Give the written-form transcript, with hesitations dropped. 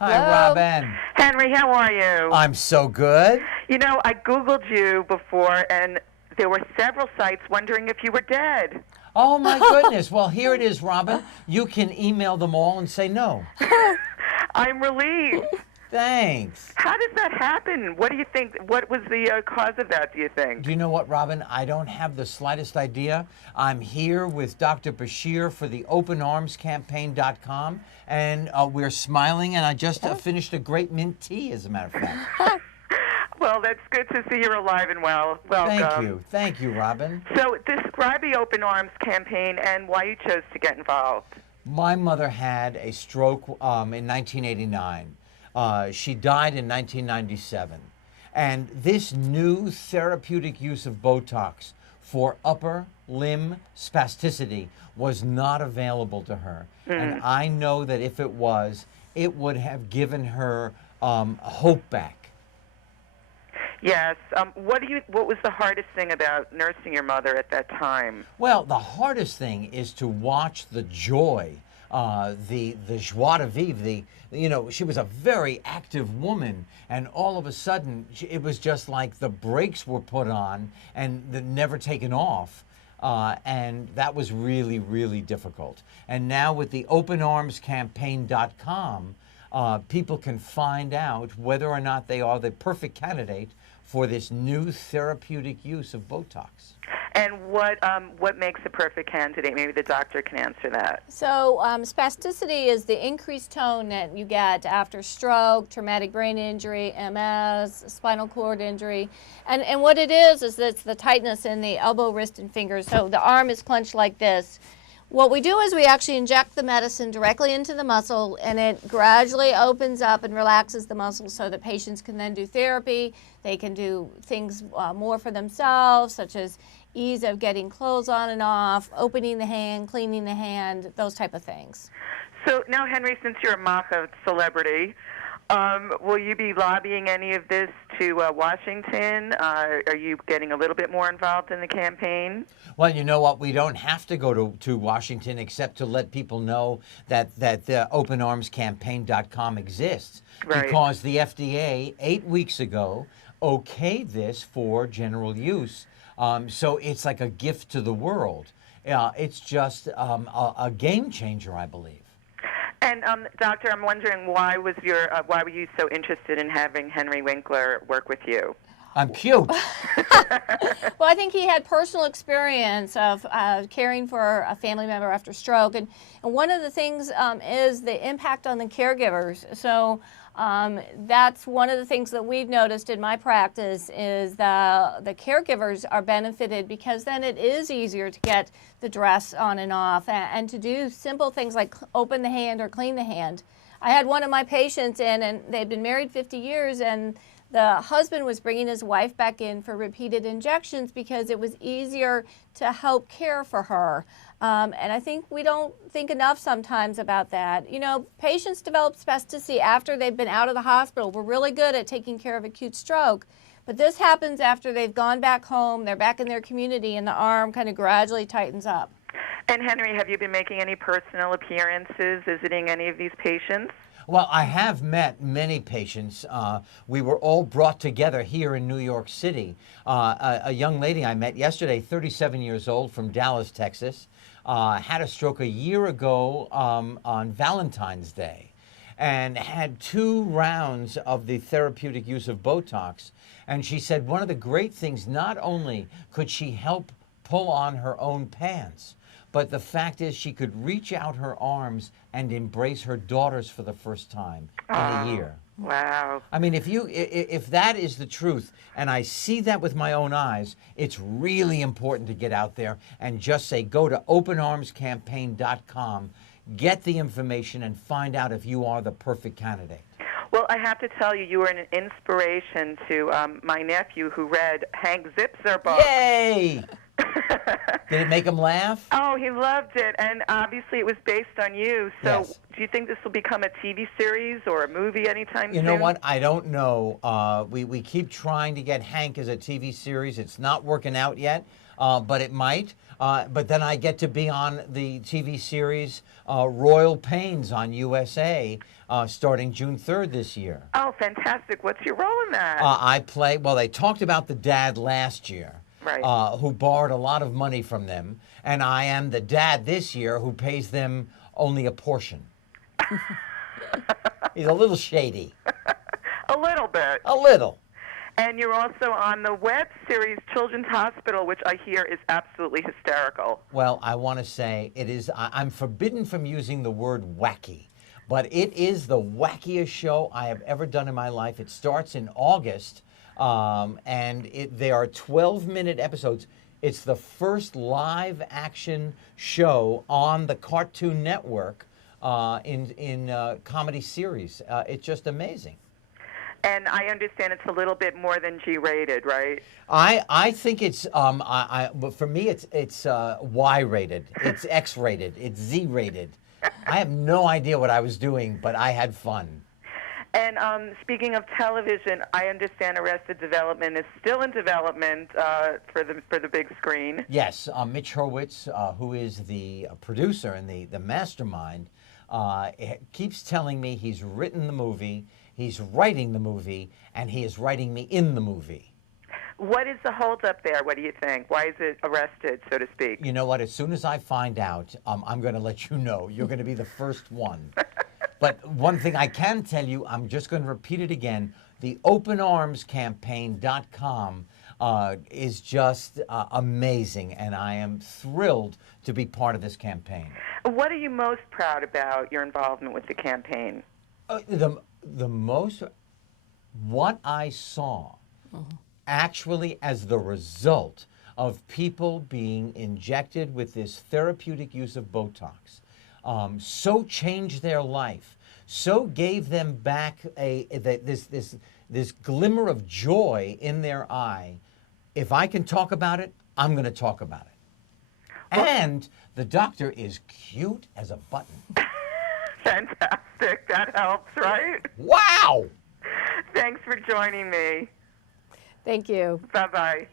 Hi, Hello? Robin. Henry, how are you? I'm so good. You know, I Googled you before, and there were several sites wondering if you were dead. Oh, my goodness. Well, here it is, Robin. You can email them all and say no. I'm relieved. Thanks. How does that happen? What do you think? What was the cause of that, do you think? Do you know what, Robin? I don't have the slightest idea. I'm here with Dr. Brashear for the openarmscampaign.com, and we're smiling, and I just finished a great mint tea, as a matter of fact. Well, that's good to see you're alive and well. Welcome. Thank you. Thank you, Robin. So describe the Open Arms campaign and why you chose to get involved. My mother had a stroke in 1989. She died in 1997. And this new therapeutic use of Botox for upper limb spasticity was not available to her. And I know that if it was, it would have given her hope back. Yes. What was the hardest thing about nursing your mother at that time? Well, the hardest thing is to watch the joy, the joie de vivre. She was a very active woman, and all of a sudden, it was just like the brakes were put on and never taken off. And that was really, really difficult. And now with the openarmscampaign.com, people can find out whether or not they are the perfect candidate for this new therapeutic use of Botox. And what makes a perfect candidate? Maybe the doctor can answer that. So spasticity is the increased tone that you get after stroke, traumatic brain injury, MS, spinal cord injury. And what it is it's the tightness in the elbow, wrist, and fingers. So the arm is clenched like this. What we do is we actually inject the medicine directly into the muscle, and it gradually opens up and relaxes the muscle so that patients can then do therapy. They can do things more for themselves, such as ease of getting clothes on and off, opening the hand, cleaning the hand, those type of things. So now, Henry, since you're a maca celebrity, will you be lobbying any of this to Washington? Are you getting a little bit more involved in the campaign? Well, you know what? We don't have to go to Washington except to let people know that the openarmscampaign.com exists. Right. Because the FDA, 8 weeks ago, okayed this for general use. So it's like a gift to the world. It's just a game changer, I believe. And doctor, I'm wondering why were you so interested in having Henry Winkler work with you? I'm cute. Well, I think he had personal experience of caring for a family member after stroke. And one of the things is the impact on the caregivers. So that's one of the things that we've noticed in my practice is the caregivers are benefited because then it is easier to get the dress on and off and to do simple things like open the hand or clean the hand. I had one of my patients in, and they'd been married 50 years, and the husband was bringing his wife back in for repeated injections because it was easier to help care for her. And I think we don't think enough sometimes about that. You know, patients develop spasticity after they've been out of the hospital. We're really good at taking care of acute stroke, but this happens after they've gone back home, they're back in their community, and the arm kind of gradually tightens up. And Henry, have you been making any personal appearances, visiting any of these patients? Well, I have met many patients. We were all brought together here in New York City. A young lady I met yesterday, 37 years old, from Dallas, Texas, had a stroke a year ago on Valentine's Day and had 2 rounds of the therapeutic use of Botox. And she said one of the great things, not only could she help pull on her own pants, but the fact is she could reach out her arms and embrace her daughters for the first time in a year. Wow. I mean, if that is the truth, and I see that with my own eyes, it's really important to get out there and just say, go to openarmscampaign.com, get the information, and find out if you are the perfect candidate. Well, I have to tell you, you were an inspiration to my nephew who read Hank Zipzer book. Yay! Did it make him laugh? Oh, he loved it, and obviously it was based on you. So, Yes. do you think this will become a TV series or a movie anytime soon? You know what? I don't know. We keep trying to get Hank as a TV series. It's not working out yet, but it might. But then I get to be on the TV series Royal Pains on USA starting June 3rd this year. Oh, fantastic! What's your role in that? I play, well, they talked about the dad last year. Right. Who borrowed a lot of money from them, and I am the dad this year who pays them only a portion. He's a little shady. A little bit. A little. And you're also on the web series Children's Hospital, which I hear is absolutely hysterical. Well, I want to say it is, I'm forbidden from using the word wacky, but it is the wackiest show I have ever done in my life. It starts in August. And they are 12-minute episodes. It's the first live action show on the Cartoon Network in comedy series. It's just amazing. And I understand it's a little bit more than G-rated, right? I think it's but for me it's Y-rated. It's X-rated. It's Z-rated. I have no idea what I was doing, but I had fun. And speaking of television, I understand Arrested Development is still in development for the big screen. Yes, Mitch Hurwitz, who is the producer and the mastermind, keeps telling me he's written the movie, he's writing the movie, and he is writing me in the movie. What is the holdup there? What do you think? Why is it arrested, so to speak? You know what? As soon as I find out, I'm going to let you know. You're going to be the first one. But one thing I can tell you, I'm just going to repeat it again. The openarmscampaign.com is just amazing, and I am thrilled to be part of this campaign. What are you most proud about your involvement with the campaign? The most, what I saw actually as the result of people being injected with this therapeutic use of Botox, so changed their life, so gave them back this glimmer of joy in their eye. If I can talk about it, I'm going to talk about it. And the doctor is cute as a button. Fantastic. That helps, right? Wow! Thanks for joining me. Thank you. Bye-bye.